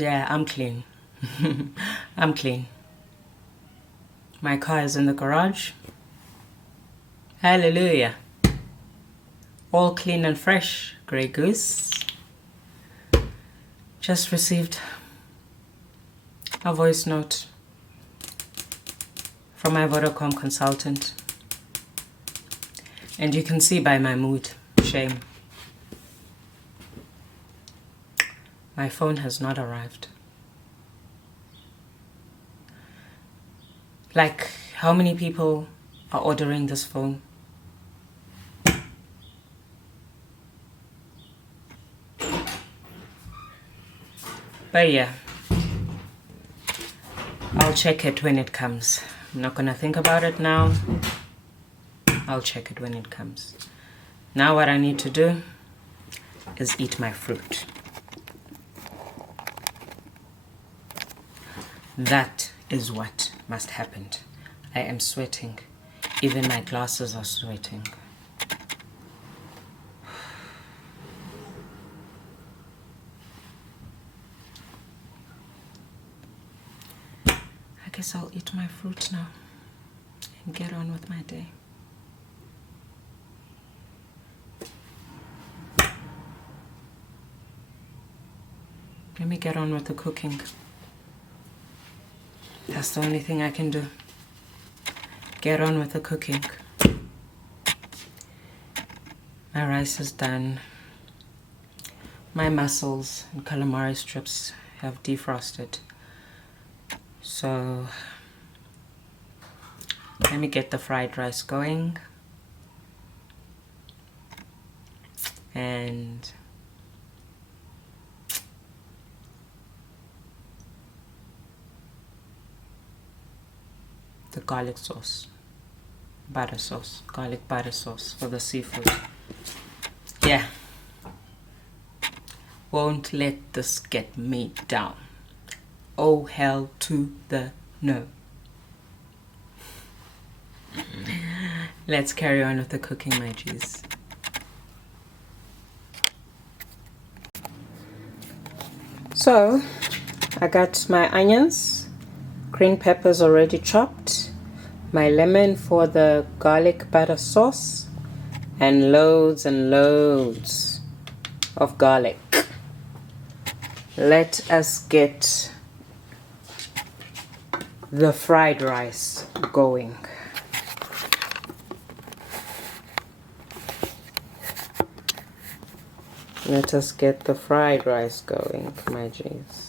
Yeah, I'm clean. I'm clean. My car is in the garage. Hallelujah. All clean and fresh, Grey Goose. Just received a voice note from my Vodacom consultant. And you can see by my mood, shame. My phone has not arrived. Like, how many people are ordering this phone? But yeah, I'll check it when it comes. I'm not gonna think about it now. I'll check it when it comes. Now what I need to do is eat my fruit. That is what must happen. I am sweating. Even my glasses are sweating. I guess I'll eat my fruit now and get on with my day. Let me get on with the cooking. That's the only thing I can do. Get on with the cooking. My rice is done. My mussels and calamari strips have defrosted. So let me get the fried rice going. And the garlic sauce, butter sauce, garlic butter sauce for the seafood. Yeah. Won't let this get me down. Oh, hell to the no. Let's carry on with the cooking, my G's. So, I got my onions, green peppers already chopped, my lemon for the garlic butter sauce, and loads of garlic. Let us get the fried rice going. Let us get the fried rice going, my G's.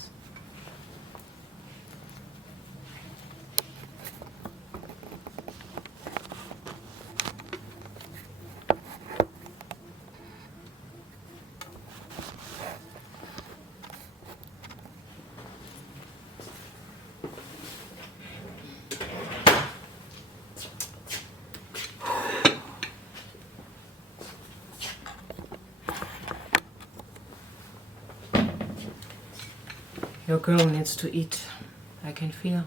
Your girl needs to eat. I can feel.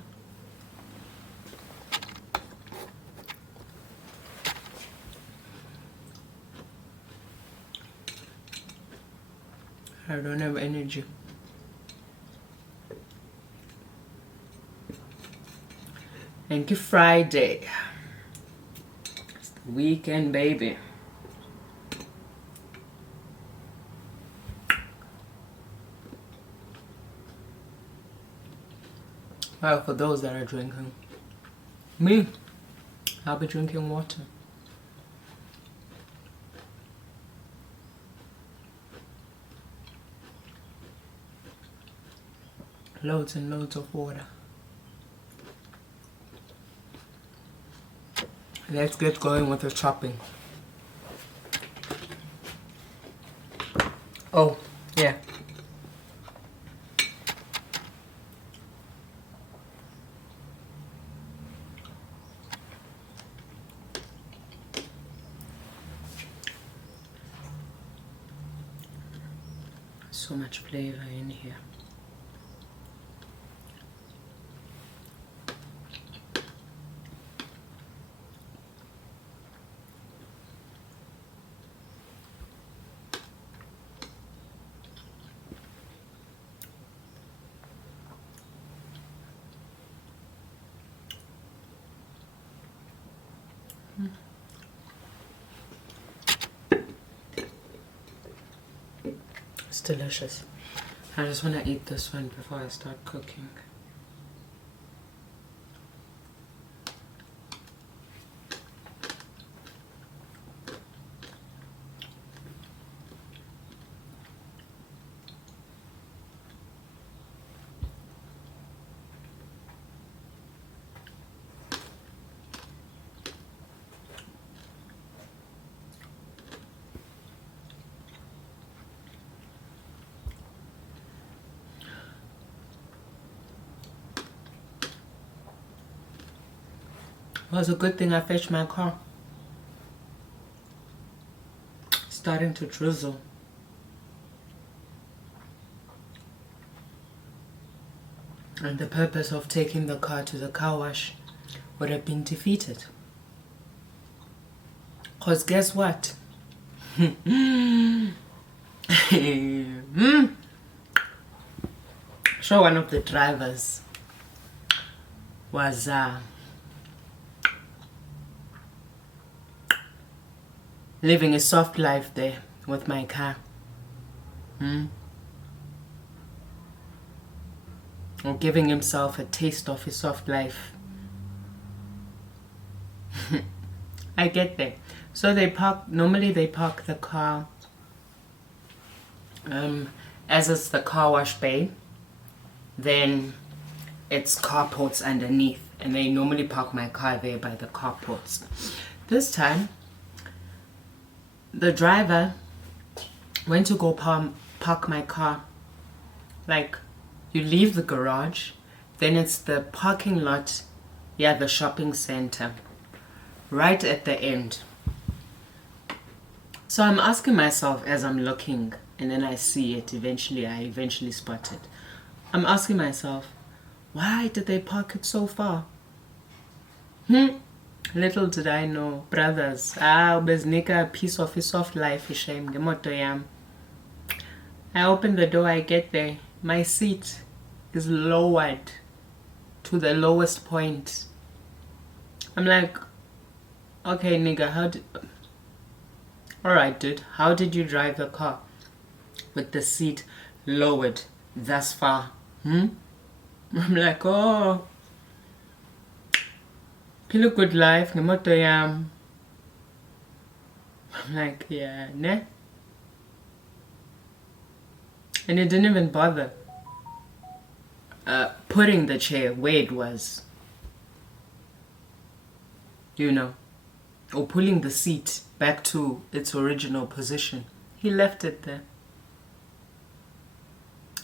I don't have energy. Thank you, Friday. It's the weekend, baby. Well, for those that are drinking, me, I'll be drinking water. Loads and loads of water. Let's get going with the chopping. Oh, yeah. So much flavor in here. It's delicious. I just want to eat this one before I start cooking. It was a good thing I fetched my car. Starting to drizzle. And the purpose of taking the car to the car wash would have been defeated. Because guess what? Sure, one of the drivers was living a soft life there with my car. Or giving himself a taste of his soft life. I get there. So normally they park the car as it's the car wash bay, then it's carports underneath, and they normally park my car there by the carports. This time the driver went to go park my car. Like, you leave the garage, then it's the parking lot, the shopping center, right at the end. So I'm asking myself as I'm looking, and then I see it, I eventually spot it. I'm asking myself, why did they park it so far? Little did I know, brothers, ubeznika a piece of his soft life, shame, gemoto yam. I open the door, I get there, my seat is lowered to the lowest point. I'm like, okay, nigga, alright, dude, how did you drive the car with the seat lowered thus far? I'm like, oh, feel a good life, ngemoto yam. I'm like, yeah, ne? And it didn't even bother putting the chair where it was, or pulling the seat back to its original position. He left it there.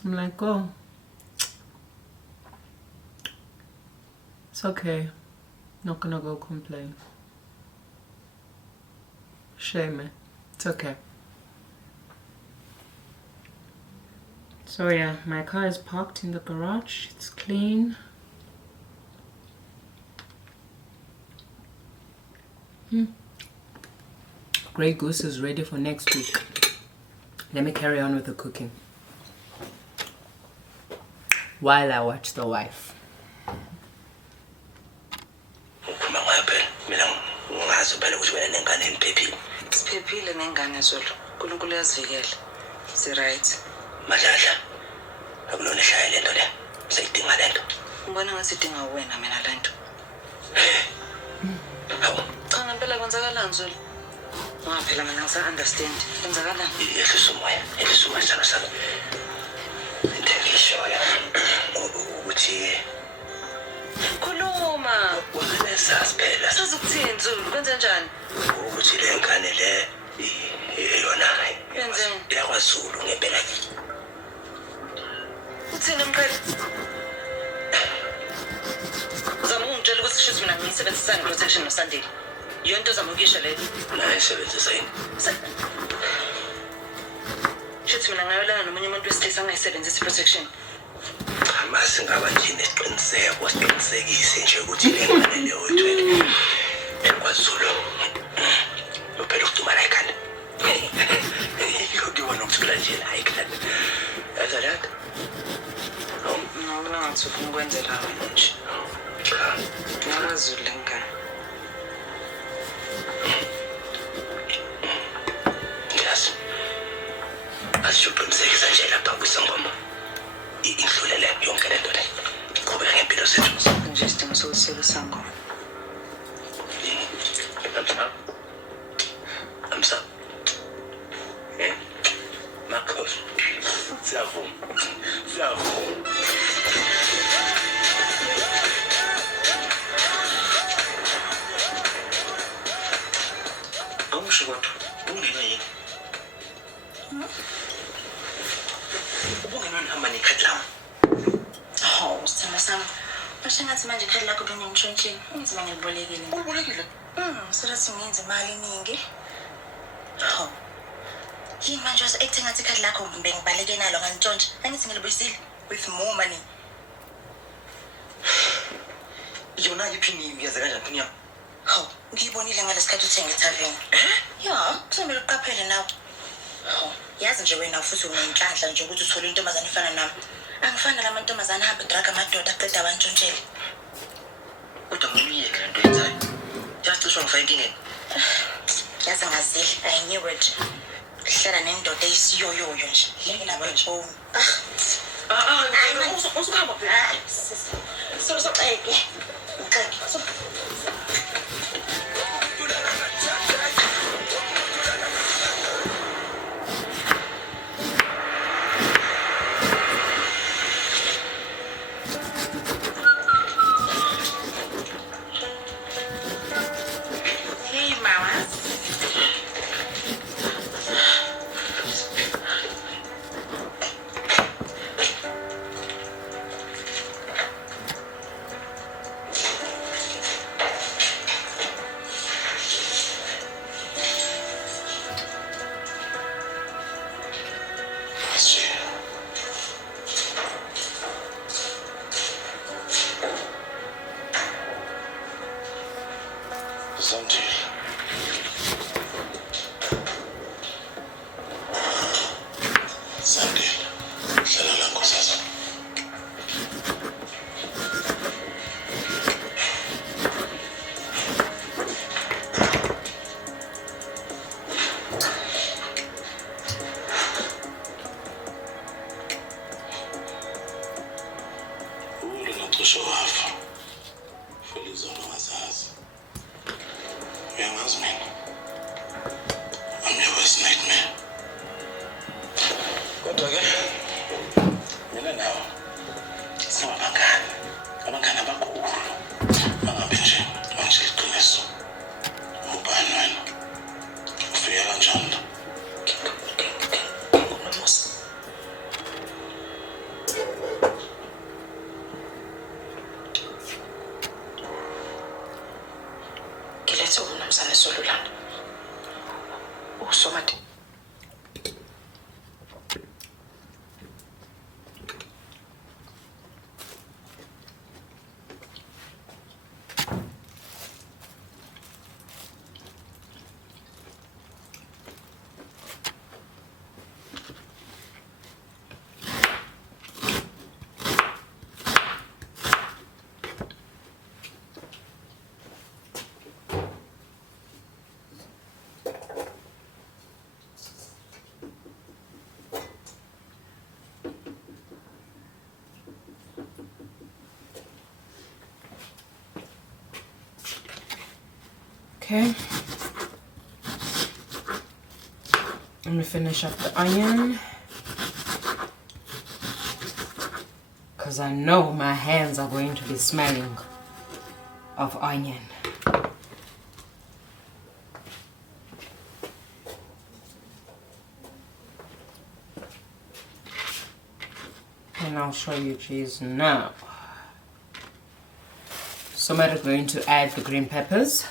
I'm like, oh, it's okay, not gonna go complain. Shame, man. It's okay. So yeah, my car is parked in the garage. It's clean. Grey Goose is ready for next week. Let me carry on with the cooking while I watch the wife. Siphephile nengane zolo. uNkulunkulu uyazivikela. Si right. Madladla. Akulona shaya lento le. Sayidinga lento. Ngibona ngathi idinga wena mina lento. Hawu. Cha ngempela kwenzakalani zolo? Phela mina ngisa understand. Kwenzakalani? Yehlisa umoya sana sana. Into ngishoya. Ukuthi khuluma. Wanesazi phela. Sazokuthini Zulu? Kwenze njani? Ukuthi le ngane le yona yenzeni? yakwaZulu ngempela. Uthini mqedwa? Uzama ungitshela ukuthi shithi mina ngisebenzisana protection noSandile. Yonto uzama ukisha le. Naye sebenzisa yini? Shithi mina ngayolana nomunye umuntu wesilisa angayisebenzisi protection. Mase ngaba njini siqinisekise nje ukuthi le ngane le othwele ekwaZulu. Uphela ukudumala ekhanda. Yonke wona ukuthula nje la ekhanda. Yaza lapha. Ngibona ngathi ufuna ukwenzela wena nje. Cha. NgamaZulu lengane. Yes. Asiyoqinisekisa nje lapha kwisangoma. Idlulele yonke le nto le. Qhubeka ngempilo zethu. Nje isidingo sokusika isangoma. Amsa. Makhosi. Siyavuma. Awusho kodwa ungenwe yini? Ubungenwe nihamba nekhadi lami. Hawu, sithanda sami. Basho ngathi manje ikhadi lakho beningitshontshile. Ngizima ngilibolekile. Ulibolekile? Sokuthi ngenze imali eningi. Hawu. Yini manje ekuthenga ngathi ikhadi lakho bengibaleke nalo ngantshontsha. Angithi ngilibuyisile with more money. Yona yiphini uyaze kanjani phini yami? Hawu, ngiyibonile ngalesikhathi uthenga ethaveni. Ya, kusamele uqaphele nawe. Hawu, yazi nje wena futhi unenhlanhla nje ukuthi uthole intombazane efana nami. Angifana lamantombazane ahamba drug amadoda aqeda abantshontshele. Kodwa ngiyeke le nto yenzayo. Yacisha ngifake inkingeni. Yazi ngazile, I knew it. Hlala nendoda eyisiyoyoyo nje. Yini nabo phone. Usuhamba phela. Soxeke. Hey, mama. Okay, let me finish up the onion because I know my hands are going to be smelling of onion. And I'll show you cheese now. So I'm going to add the green peppers.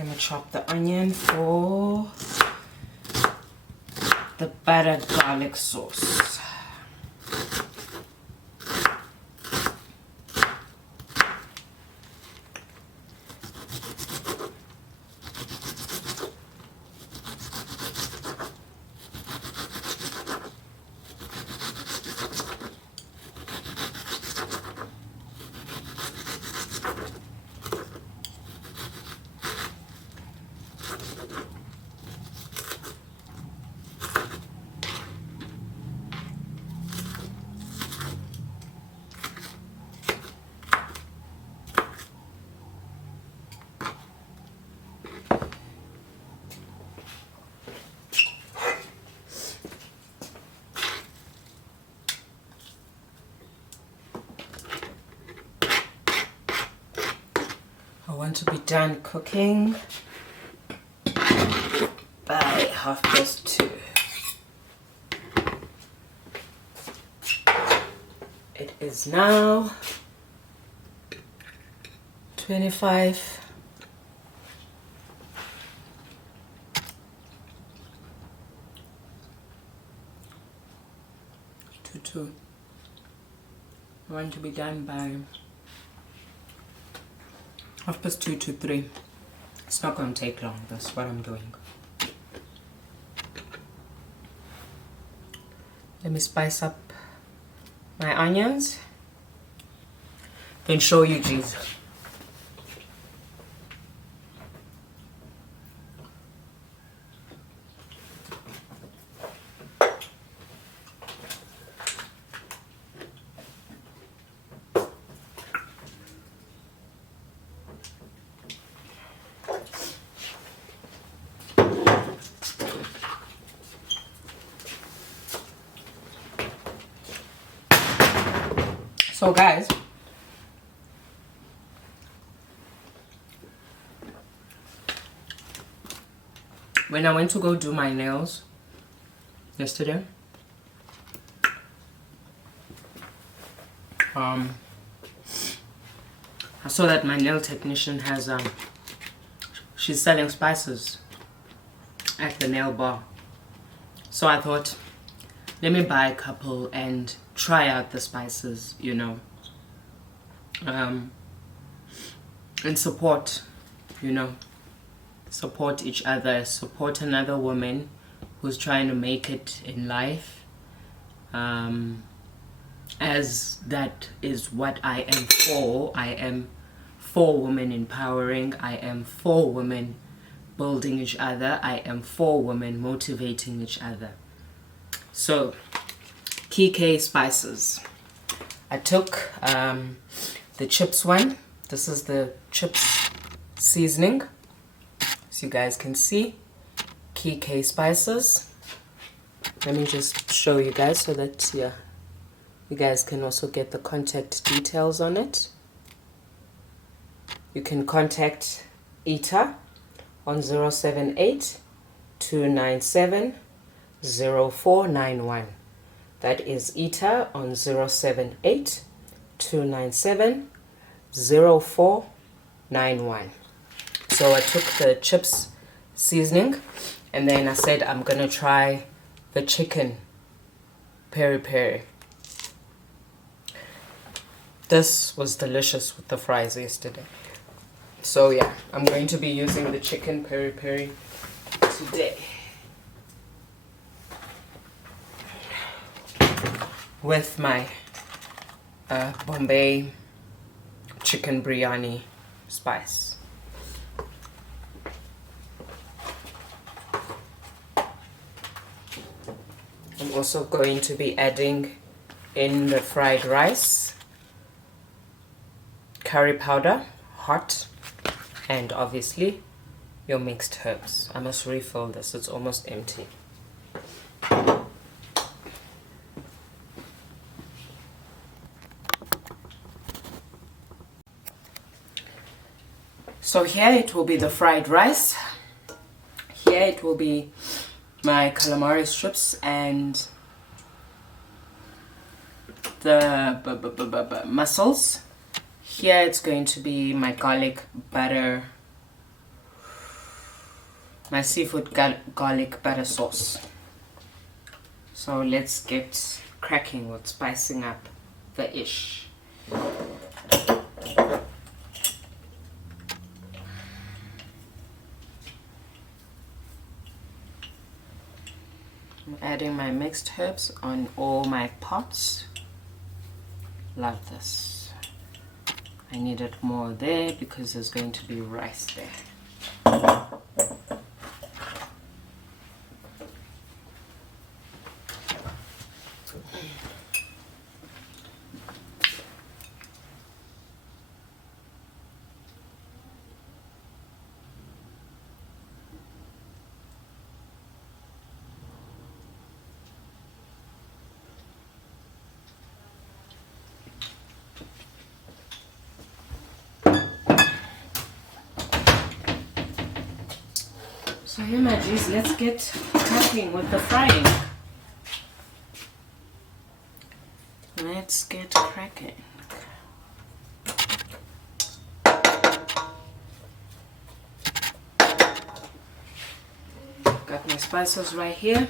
I'm going to chop the onion for the butter garlic sauce. I want to be done cooking by 2:30. It is now 25 to 2. I want to be done by 2:30 to 3. It's not going to take long. That's what I'm doing. Let me spice up my onions. Then show you, G's. So guys, when I went to go do my nails yesterday, I saw that my nail technician has she's selling spices at the nail bar. So I thought, let me buy a couple and try out the spices, you know, and support, you know, support each other, support another woman who's trying to make it in life, as that is what I am for. I am for women empowering. I am for women building each other. I am for women motivating each other. So KK spices. I took the chips one. This is the chips seasoning, so you guys can see. KK spices. Let me just show you guys so that you guys can also get the contact details on it. You can contact Ita on 078 297 0491. That is Ita on 078 297 0491. So I took the chips seasoning and then I said I'm gonna try the chicken peri peri. This was delicious with the fries yesterday. So yeah, I'm going to be using the chicken peri peri today with my Bombay chicken biryani spice. I'm also going to be adding in the fried rice, curry powder, hot, and obviously your mixed herbs. I must refill this, it's almost empty. So here it will be the fried rice. Here it will be my calamari strips and the mussels. Here it's going to be my garlic butter, my seafood garlic butter sauce. So let's get cracking with spicing up the ish. I'm adding my mixed herbs on all my pots. Love this. I needed more there because there's going to be rice there. So here, my G's, let's get cracking with the frying. Let's get cracking. Got my spices right here.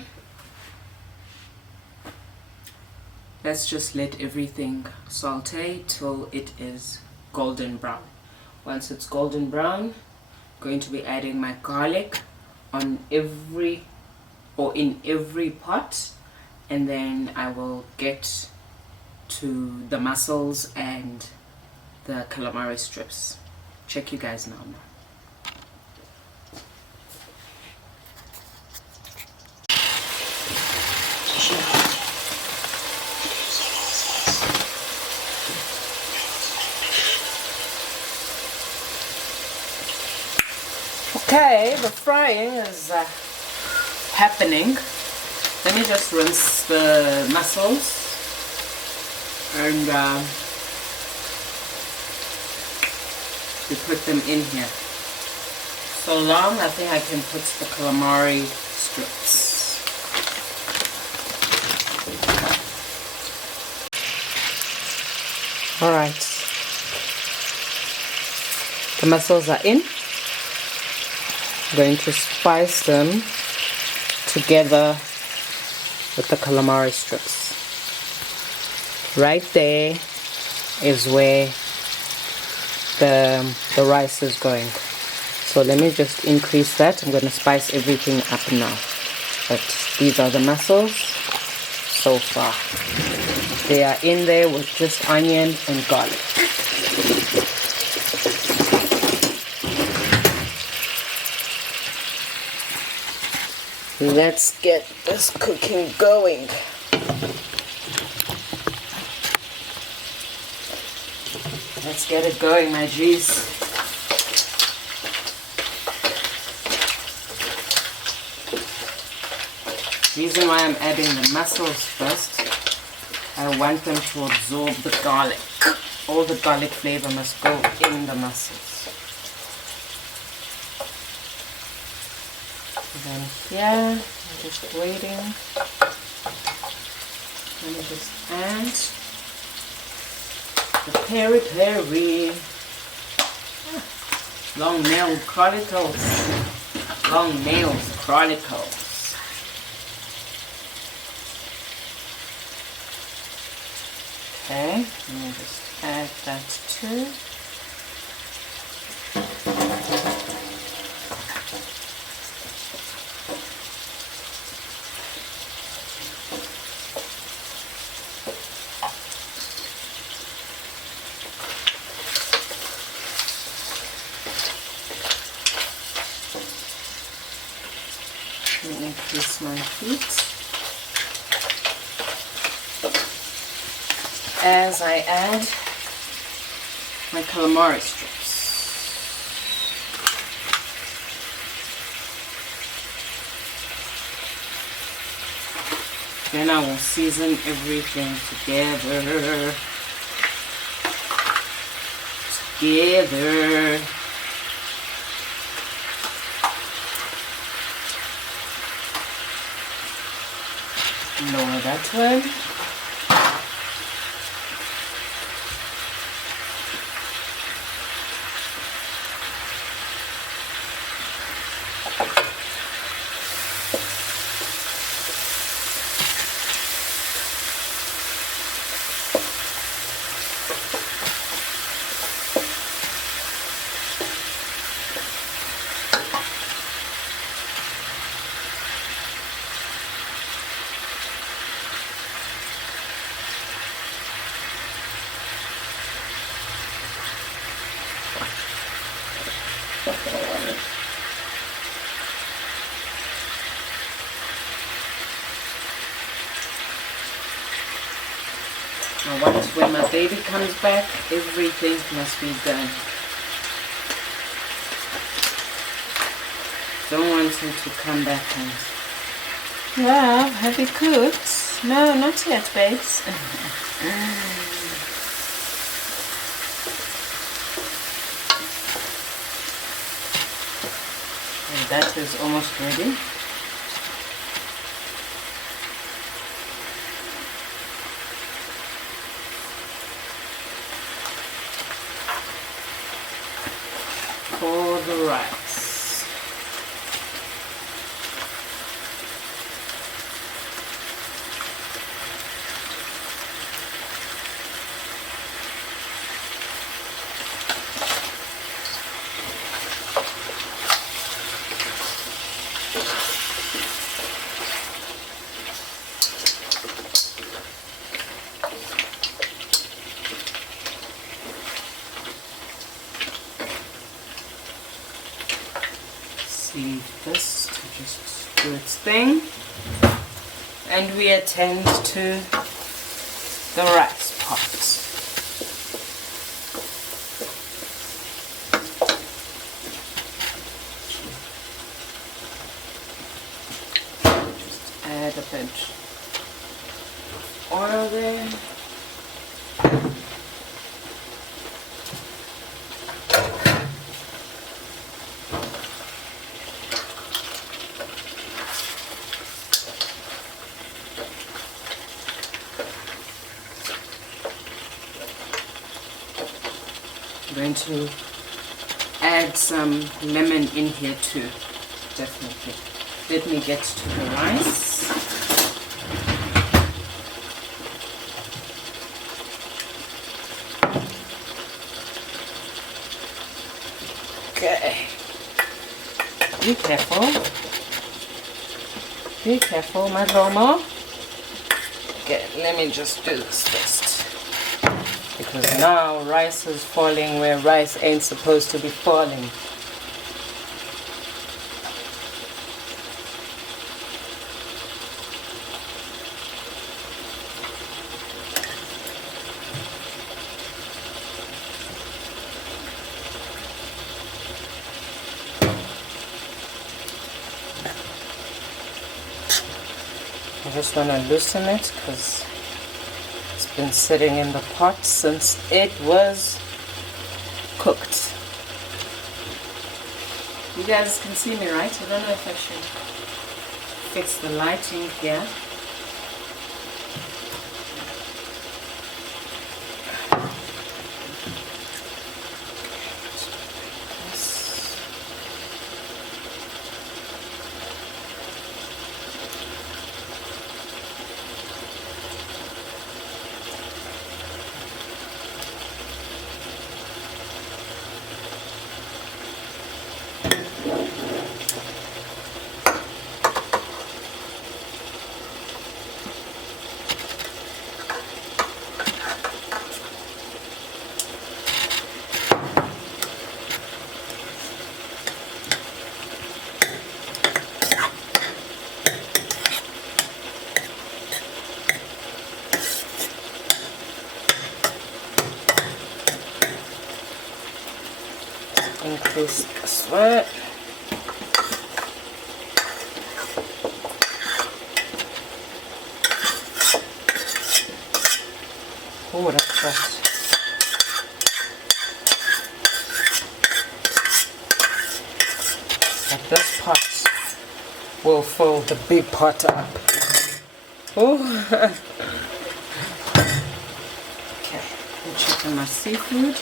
Let's just let everything saute till it is golden brown. Once it's golden brown, I'm going to be adding my garlic on in every pot, and then I will get to the mussels and the calamari strips. Check you guys now. Okay, the frying is happening. Let me just rinse the mussels and we put them in here. So long, I think I can put the calamari strips. Alright, the mussels are in. I'm going to spice them together with the calamari strips. Right there is where the rice is going. So let me just increase that. I'm going to spice everything up now. But these are the mussels so far. They are in there with just onion and garlic. Let's get this cooking going. Let's get it going, my G's. Reason why I'm adding the mussels first, I want them to absorb the garlic. All the garlic flavor must go in the mussels. Then here, I'm just waiting. Let me just add the peri-peri. Long-nailed chronicles. Long-nailed chronicles. Okay, let me just add that too. Increase my heat as I add my calamari strips. Then I will season everything together. Lower that one. I want when my baby comes back, everything must be done. Don't want him to come back and, well, have you cooked? No, not yet, babes. And that is almost ready. For the rice. Leave this to just do its thing, and we attend to the rice pot. Just add a bit of oil there. Going to add some lemon in here too, definitely. Let me get to the rice. Okay, be careful, my Romo. Okay, let me just do this first. Because now rice is falling where rice ain't supposed to be falling. I just want to loosen it because it's been sitting in the pot since it was cooked. You guys can see me, right? I don't know if I should fix the lighting here. Increase the sweat. Oh, that's fresh. But this pot will fill the big pot up. Oh. Okay, I'm checking my seafood.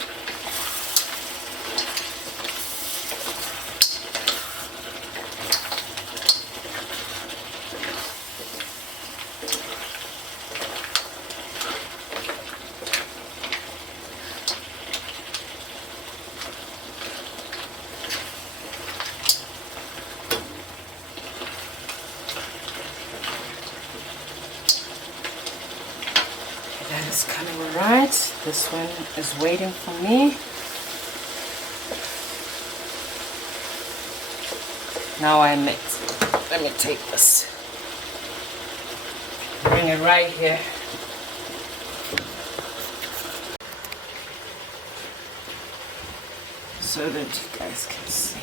That is coming right. This one is waiting for me. Now I mix. Let me take this. Bring it right here. so that you guys can see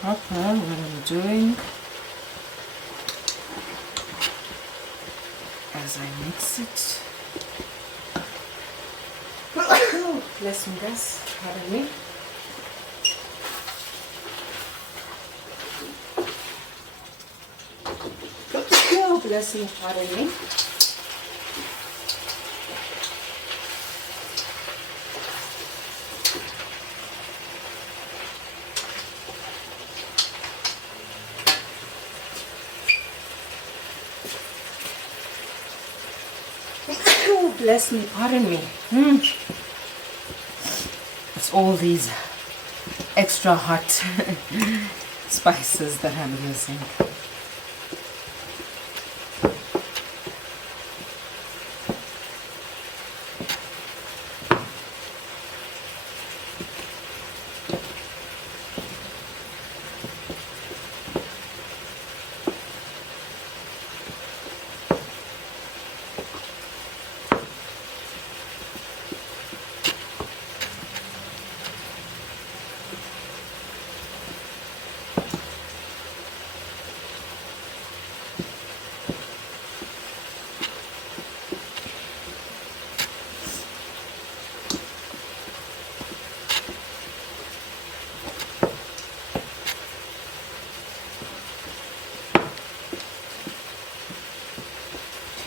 proper what I'm doing as I mix it. Oh, bless me guys, pardon me. Oh, bless me, pardon me. Oh, bless me, pardon me. It's all these extra hot spices that I'm using.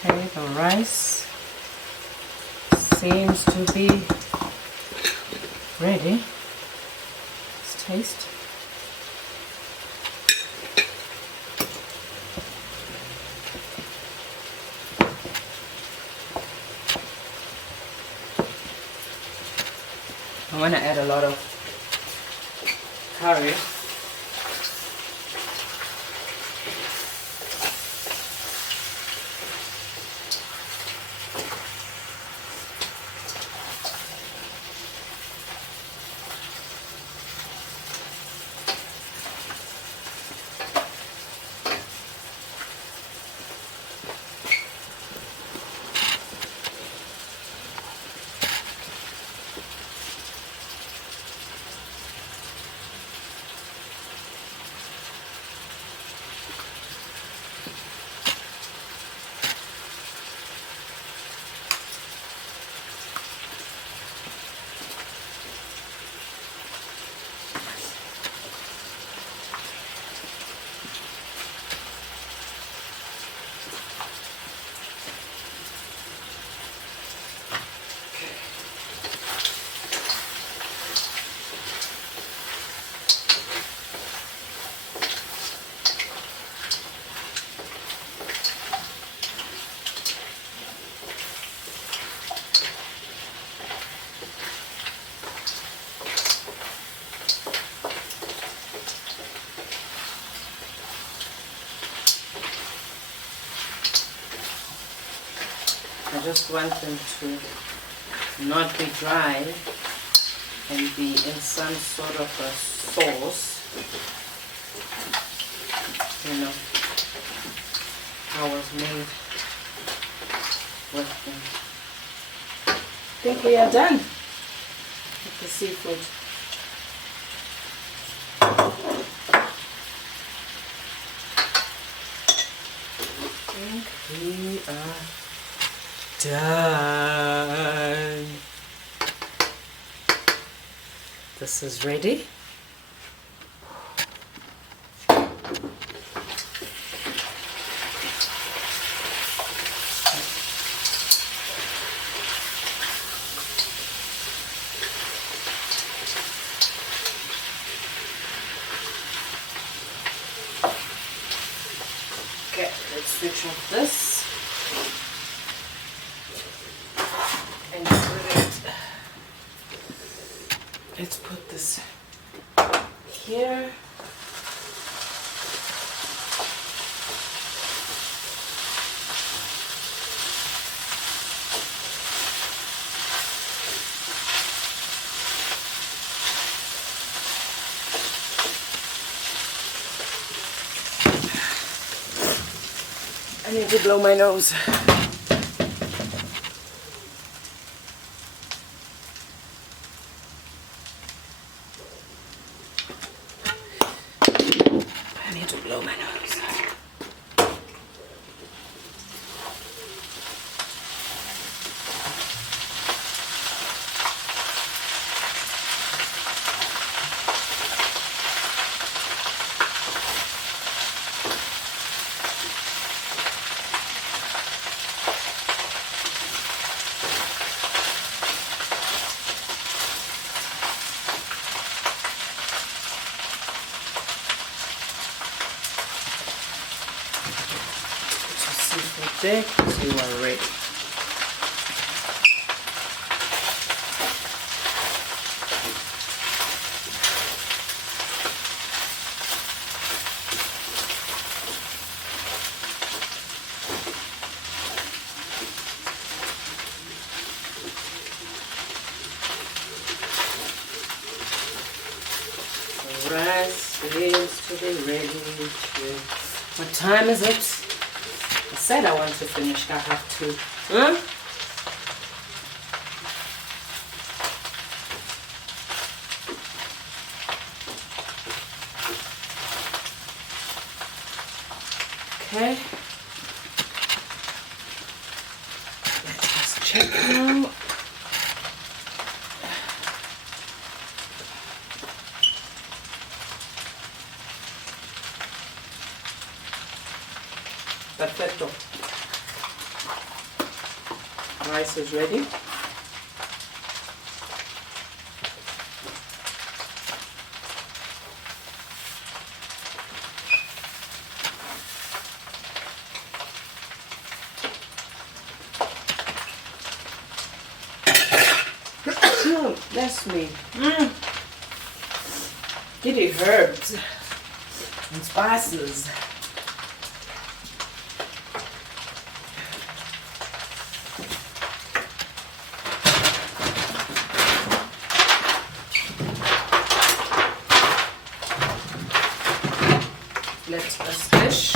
Okay, the rice seems to be ready. Let's taste. I want to add a lot of curry. I just want them to not be dry and be in some sort of a sauce. You know, I was made with them. I think we are done with the seafood. I think we are done. This is ready. Okay, let's switch off this. Let's put this here. I need to blow my nose. seafood there because you are ready. Rice seems to be ready to... What time is it? I said I want to finish. I have to. Huh? Okay. Let's check now. Perfecto. Rice is ready. Bless me. Get the herbs and spices. Let us dish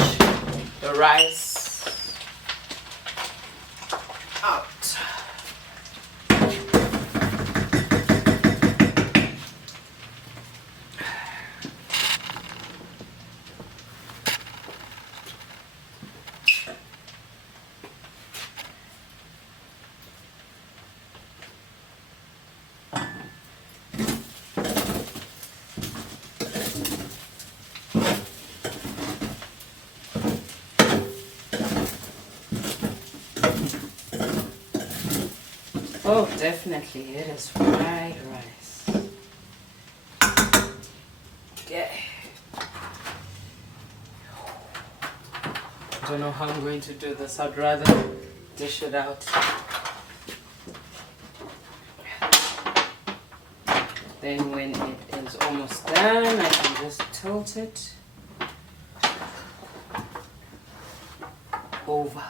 the rice out. Oh, definitely, it is fried rice. Okay. I don't know how I'm going to do this. I'd rather dish it out. Then when it is almost done, I can just tilt it over.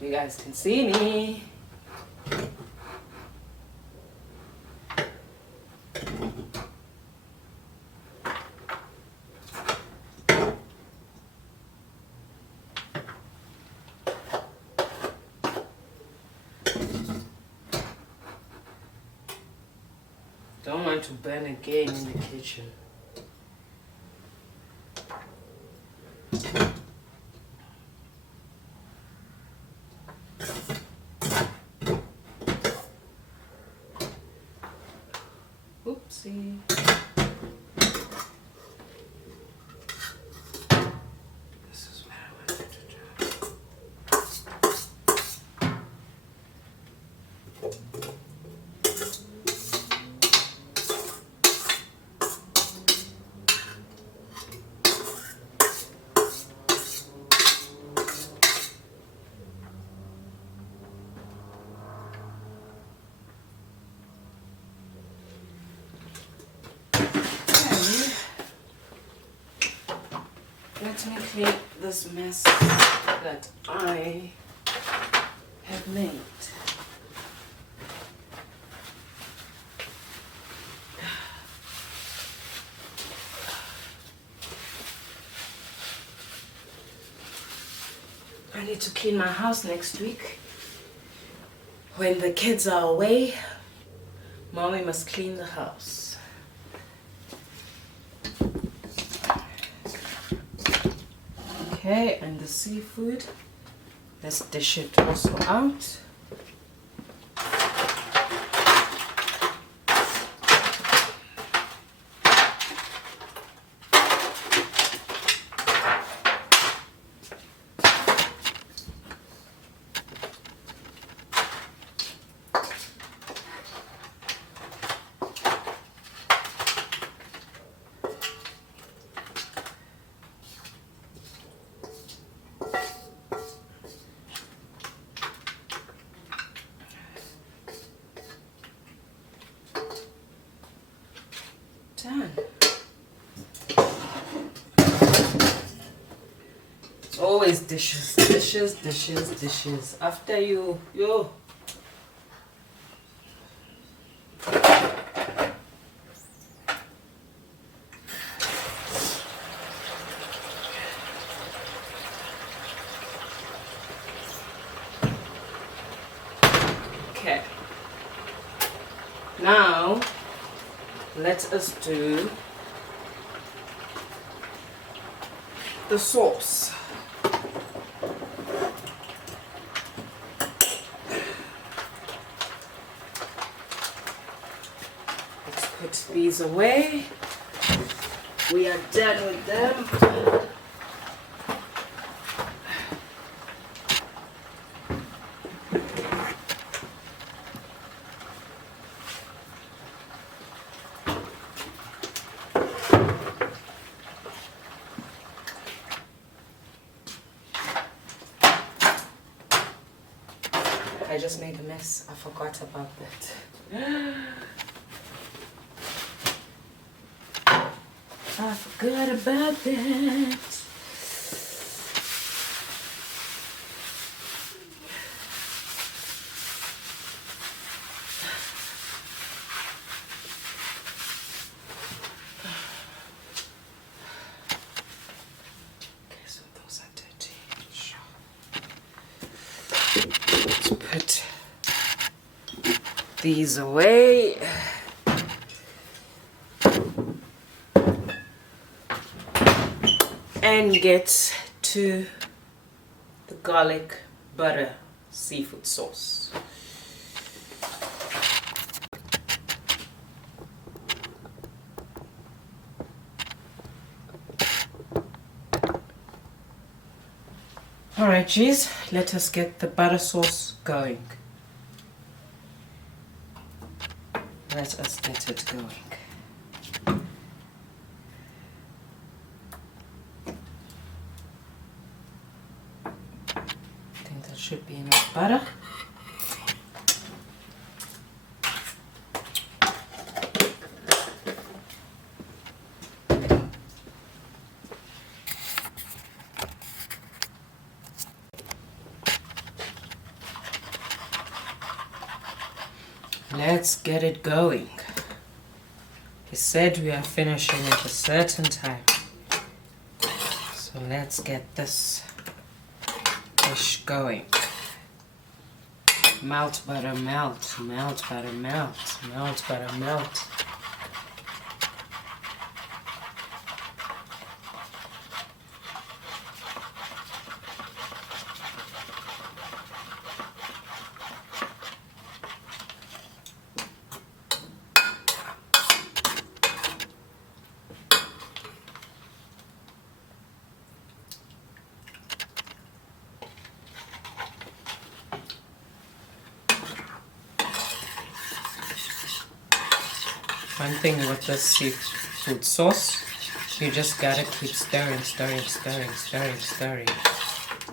You guys can see me. Don't want to burn again in the kitchen. Oopsie. This is what I wanted to do. Let me clean this mess that I have made. I need to clean my house next week. When the kids are away, Mommy must clean the house. Okay, and the seafood, let's dish it also out. done. It's always dishes, dishes, dishes, dishes. After you. Okay. Now, let us do the sauce. Let's put these away. We are done with them. I just made a mess. I forgot about that. I forgot about that. Okay, so those are dirty. Sure. Let's put these away. And get to the garlic butter seafood sauce. Alright, geez, let us get the butter sauce going. Let us get it going. Should be enough butter. Let's get it going. He said we are finishing at a certain time. So let's get this dish going. Melt butter, melt, melt butter, melt, melt butter, melt. One thing with this seafood sauce, you just gotta keep stirring, stirring, stirring, stirring, stirring.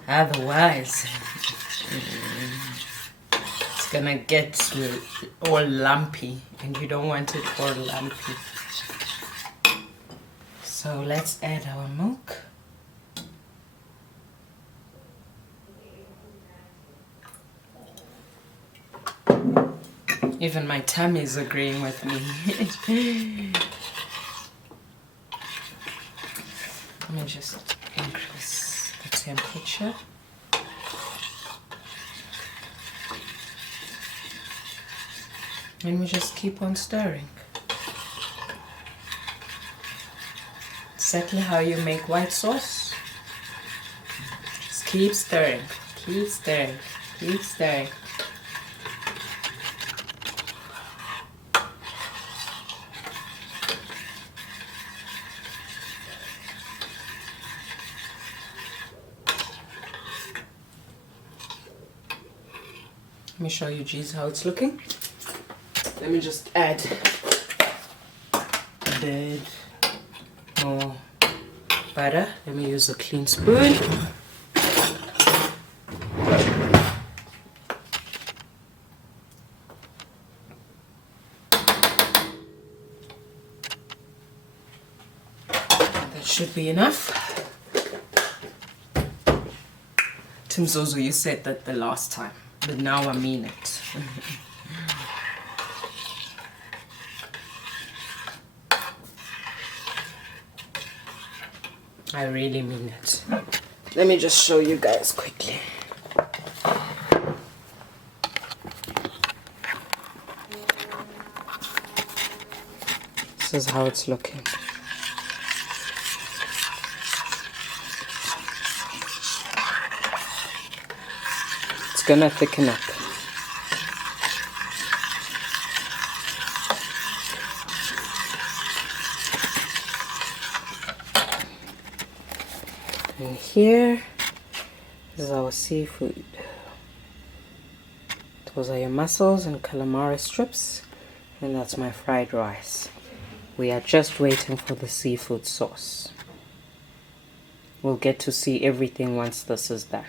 Otherwise, it's gonna get all lumpy, and you don't want it all lumpy. So let's add our milk. Even my tummy is agreeing with me. Let me just increase the temperature. And we just keep on stirring. Exactly how you make white sauce. Just keep stirring, keep stirring, keep stirring. Let me show you, geez, how it's looking. Let me just add a bit more butter. Let me use a clean spoon. That should be enough. Timz, you said that the last time, but now I mean it. I really mean it. Let me just show you guys quickly. This is how it's looking. It's gonna thicken up. And here is our seafood. Those are your mussels and calamari strips, and that's my fried rice. We are just waiting for the seafood sauce. We'll get to see everything once this is done.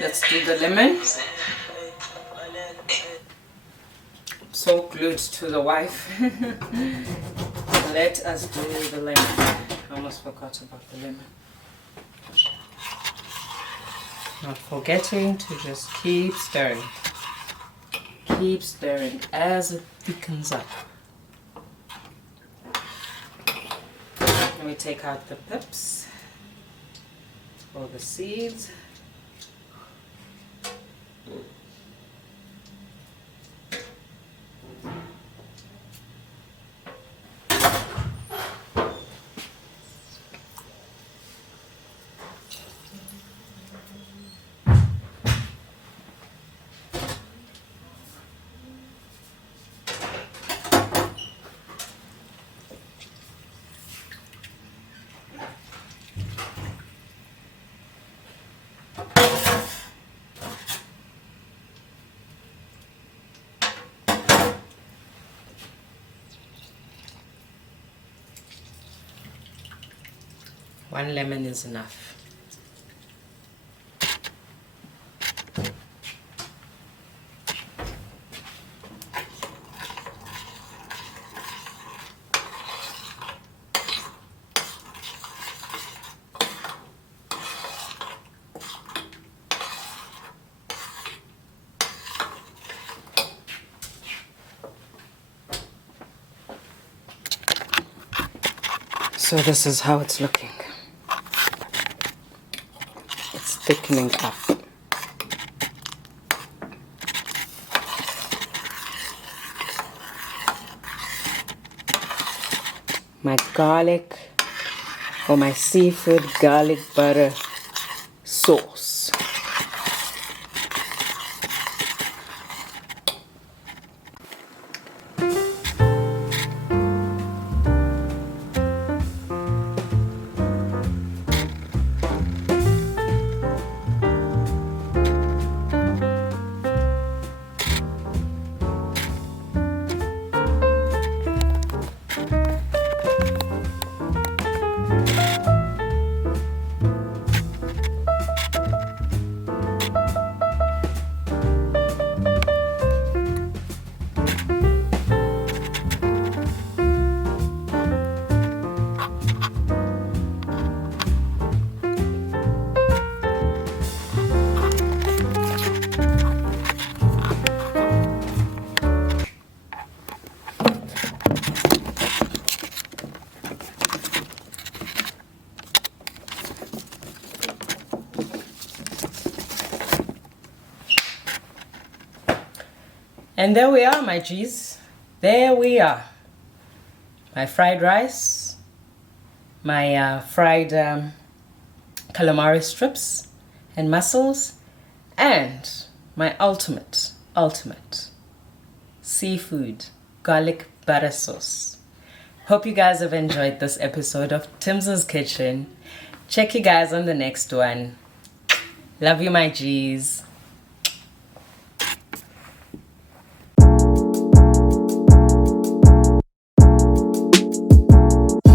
Let's do the lemon. So glued to the wife. Let us do the lemon. I almost forgot about the lemon. Not forgetting to just keep stirring. Keep stirring as it thickens up. Let me take out the pips or the seeds. One lemon is enough. So this is how it's looking. It's thickening up. My garlic or my seafood garlic butter sauce. And there we are, my G's. There we are. My fried rice, my fried calamari strips and mussels, and my ultimate seafood garlic butter sauce. Hope you guys have enjoyed this episode of Timz's Kitchen. Check you guys on the next one. Love you, my G's.